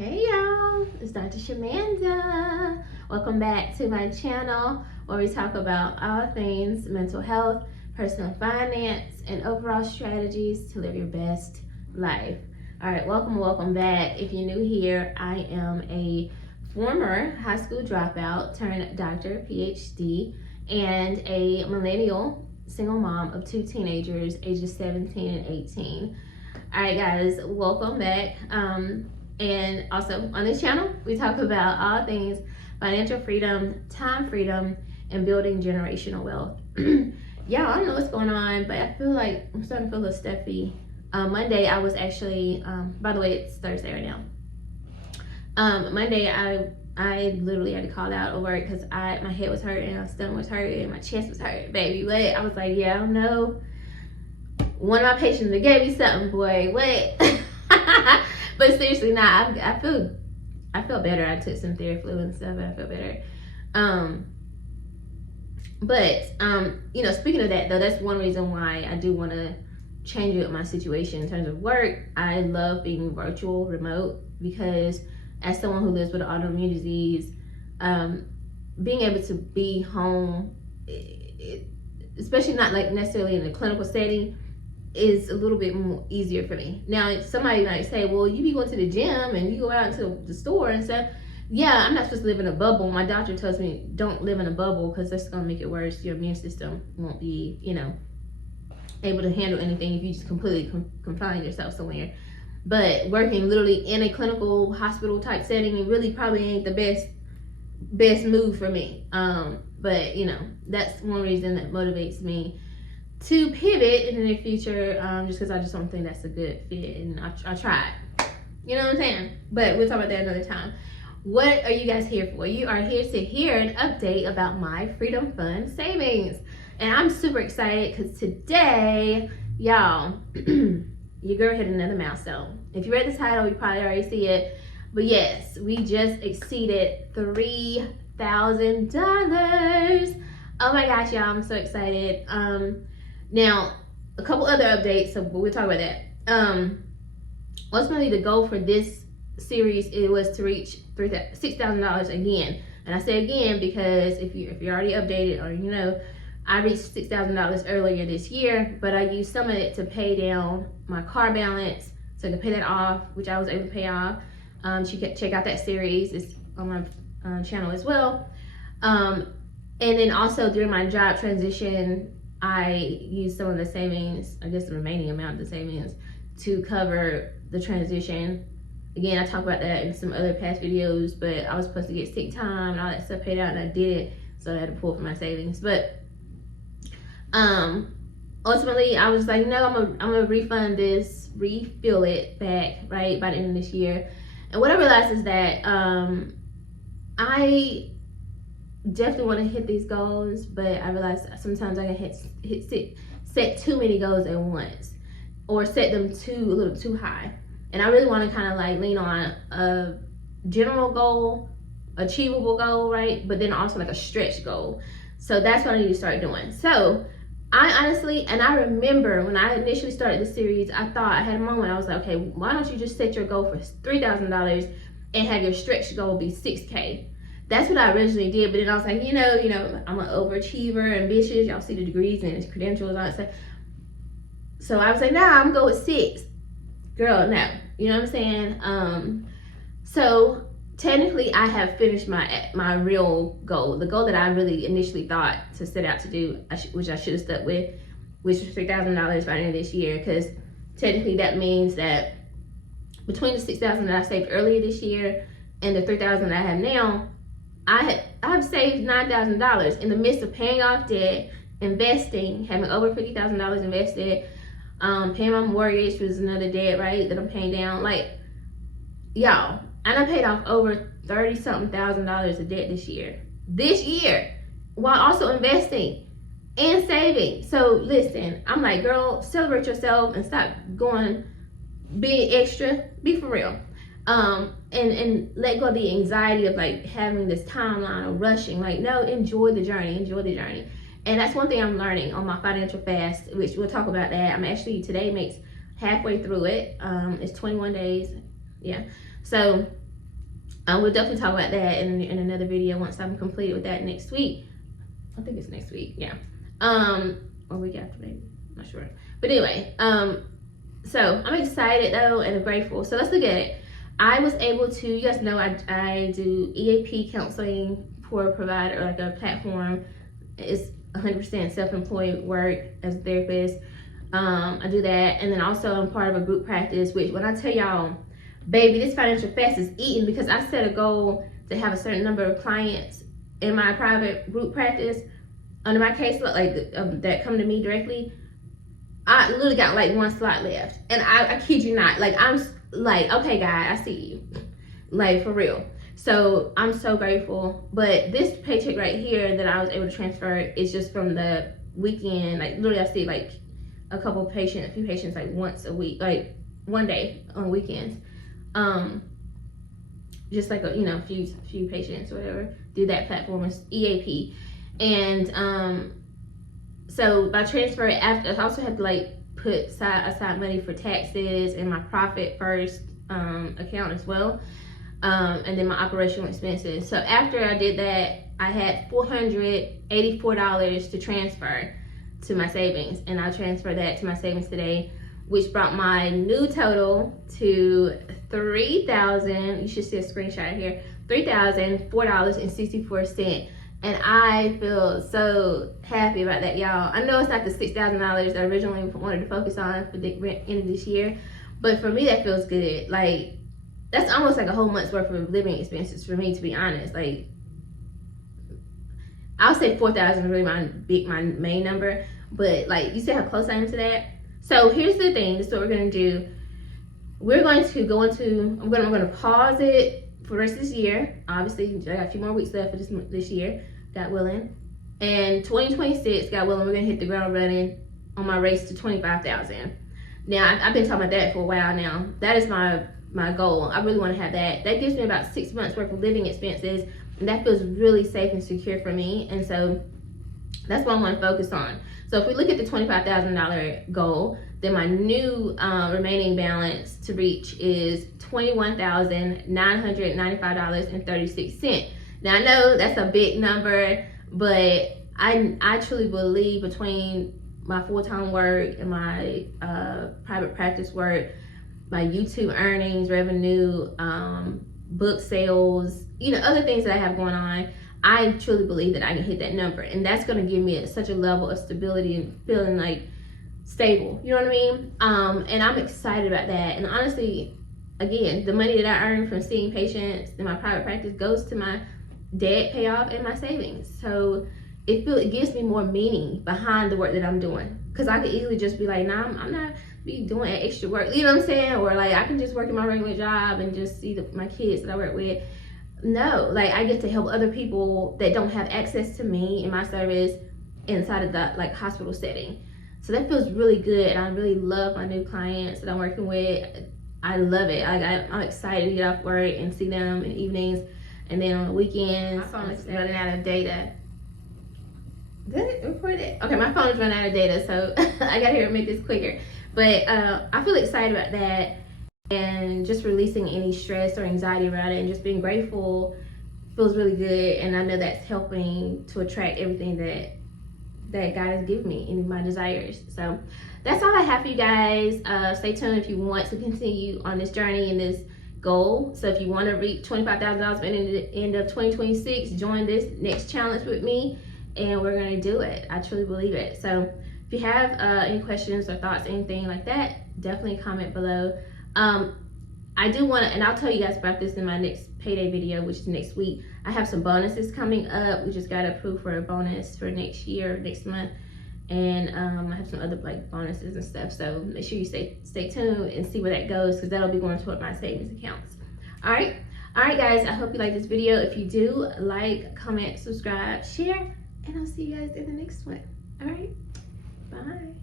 Hey y'all, it's Dr. Shamanda. Welcome back to my channel where we talk about all things mental health, personal finance, and overall strategies to live your best life. All right, welcome back. If you're new here, I am a former high school dropout turned doctor, PhD, and a millennial single mom of two teenagers, ages 17 and 18. All right, guys, welcome back. And also on this channel, we talk about all things financial freedom, time freedom, and building generational wealth. Yeah, I don't know what's going on, but I feel like I'm starting to feel a little stuffy. Monday, I was actually, by the way, it's Thursday right now. Monday, I literally had to call out of work because my head was hurting, my stomach was hurting, my chest was hurting, baby. What? I was like, yeah, I don't know. One of my patients, they gave me something, boy. What? But seriously, I feel better. I took some Theraflu and stuff, and I feel better. You know, speaking of that though, that's one reason why I do want to change up my situation in terms of work. I love being virtual, remote, because as someone who lives with autoimmune disease, being able to be home, especially not like necessarily in a clinical setting, is a little bit more easier for me. Now, somebody might say, well, you be going to the gym and you go out into the store and stuff. Yeah, I'm not supposed to live in a bubble. My doctor tells me don't live in a bubble because that's going to make it worse. Your immune system won't be, you know, able to handle anything if you just completely confine yourself somewhere. But working literally in a clinical hospital type setting, it really probably ain't the best move for me. But you know, that's one reason that motivates me to pivot in the near future, just because I just don't think that's a good fit, and I tried. You know what I'm saying? But we'll talk about that another time. What are you guys here for? You are here to hear an update about my Freedom Fund savings. And I'm super excited because today, y'all, your girl hit another milestone. If you read the title, you probably already see it. But yes, we just exceeded $3,000. Oh my gosh, y'all, I'm so excited. Now, a couple other updates, so we'll talk about that. Ultimately, the goal for this series, it was to reach $6,000 again. And I say again because if you're already updated, or you know, I reached $6,000 earlier this year, but I used some of it to pay down my car balance, so I could pay that off, which I was able to pay off. You can check out that series. It's on my channel as well. And then also during my job transition, I used some of the savings, I guess the remaining amount of the savings, to cover the transition. Again, I talk about that in some other past videos, but I was supposed to get sick time and all that stuff paid out, and I did, so I had to pull from my savings. But ultimately, I was like, no, I'm gonna refund this, refill it back, right, by the end of this year. And what I realized is that I definitely want to hit these goals, but I realize sometimes I can set too many goals at once, or set them a little too high. And I really want to kind of like lean on a general goal, achievable goal, right? But then also like a stretch goal. So that's what I need to start doing. So I honestly, and I remember when I initially started this series, I had a moment, I was like, okay, why don't you just set your goal for $3,000 and have your stretch goal be $6K? That's what I originally did, but then I was like, you know, I'm an overachiever, ambitious. Y'all see the degrees and credentials, all that stuff. So I was like, nah, I'm gonna go with 6. Girl, no. You know what I'm saying? So technically I have finished my real goal, the goal that I really initially thought to set out to do, which I should have stuck with, which was $3,000 by the end of this year, because technically that means that between the $6,000 that I saved earlier this year and the $3,000 that I have now, I've saved $9,000 in the midst of paying off debt, investing, having over $50,000 invested, paying my mortgage, which is another debt, right, that I'm paying down. Like, y'all, and I paid off over $30-something thousand of debt this year, while also investing and saving. So listen, I'm like, girl, celebrate yourself and stop being extra, be for real. And let go of the anxiety of like having this timeline or rushing. Like, no, enjoy the journey. And that's one thing I'm learning on my financial fast, which we'll talk about that. I'm actually, today makes halfway through it. It's 21 days. Yeah. So We'll definitely talk about that in another video once I'm completed with that next week. I think it's next week, yeah. Or week after, maybe. I'm not sure. But anyway, so I'm excited though and I'm grateful. So let's look at it. I was able to, you guys know I do EAP counseling for a provider, like a platform. It's 100% self-employed work as a therapist. I do that, and then also I'm part of a group practice, which when I tell y'all, baby, this financial fast is eating, because I set a goal to have a certain number of clients in my private group practice under my caseload, like that come to me directly. I literally got like one slot left, and I kid you not, like I'm like, okay, God, I see you, like for real. So I'm so grateful. But this paycheck right here that I was able to transfer is just from the weekend. Like literally, I see like a few patients like once a week, like one day on weekends. Just like a few patients or whatever through that platform is EAP. And so by transfer after, I also have to like put aside money for taxes and my profit first account as well, and then my operational expenses. So after I did that, I had $484 to transfer to my savings, and I transferred that to my savings today, which brought my new total to $3,000. You should see a screenshot here. $3,004.64. And I feel so happy about that, y'all. I know it's not the $6,000 I originally wanted to focus on for the end of this year, but for me that feels good. Like that's almost like a whole month's worth of living expenses for me, to be honest. Like I'll say 4,000 is really my main number, but like you see how close I am to that. So here's the thing. This is what we're gonna do. We're going to go into. I'm gonna pause it for the rest of this year. Obviously, I got a few more weeks left for this year, God willing. And 2026, God willing, we're gonna hit the ground running on my race to 25,000. Now I've been talking about that for a while now. That is my goal. I really want to have that. That gives me about 6 months worth of living expenses, and that feels really safe and secure for me. And so that's what I want to focus on. So if we look at the $25,000 goal, then my new remaining balance to reach is $21,995.36. Now I know that's a big number, but I truly believe between my full-time work and my private practice work, my YouTube earnings, revenue, book sales, other things that I have going on, I truly believe that I can hit that number, and that's going to give me such a level of stability and feeling like stable, you know what I mean? And I'm excited about that. And honestly, again, the money that I earn from seeing patients in my private practice goes to my debt payoff and my savings. So it gives me more meaning behind the work that I'm doing, because I could easily just be like, nah, I'm not be doing extra work, you know what I'm saying? Or like I can just work in my regular job and just see my kids that I work with. No, like I get to help other people that don't have access to me and my service inside of that like hospital setting. So that feels really good, and I really love my new clients that I'm working with. I love it. I'm excited to get off work and see them in the evenings, and then on the weekends. My phone is running out of data. Did it record it? Okay, my phone is running out of data, so I gotta hear it make this quicker. But I feel excited about that, and just releasing any stress or anxiety around it, and just being grateful feels really good. And I know that's helping to attract everything that God has given me and my desires. So that's all I have for you guys. Stay tuned if you want to continue on this journey and this goal. So if you want to reach $25,000 by the end of 2026, join this next challenge with me, and we're going to do it. I truly believe it. So if you have any questions or thoughts, anything like that, definitely comment below. I do want to, and I'll tell you guys about this in my next payday video, which is next week. I have some bonuses coming up. We just got approved for a bonus for next month. And I have some other like bonuses and stuff. So make sure you stay tuned and see where that goes, because that'll be going toward my savings accounts. All right guys, I hope you like this video. If you do, like, comment, subscribe, share, and I'll see you guys in the next one. All right, bye.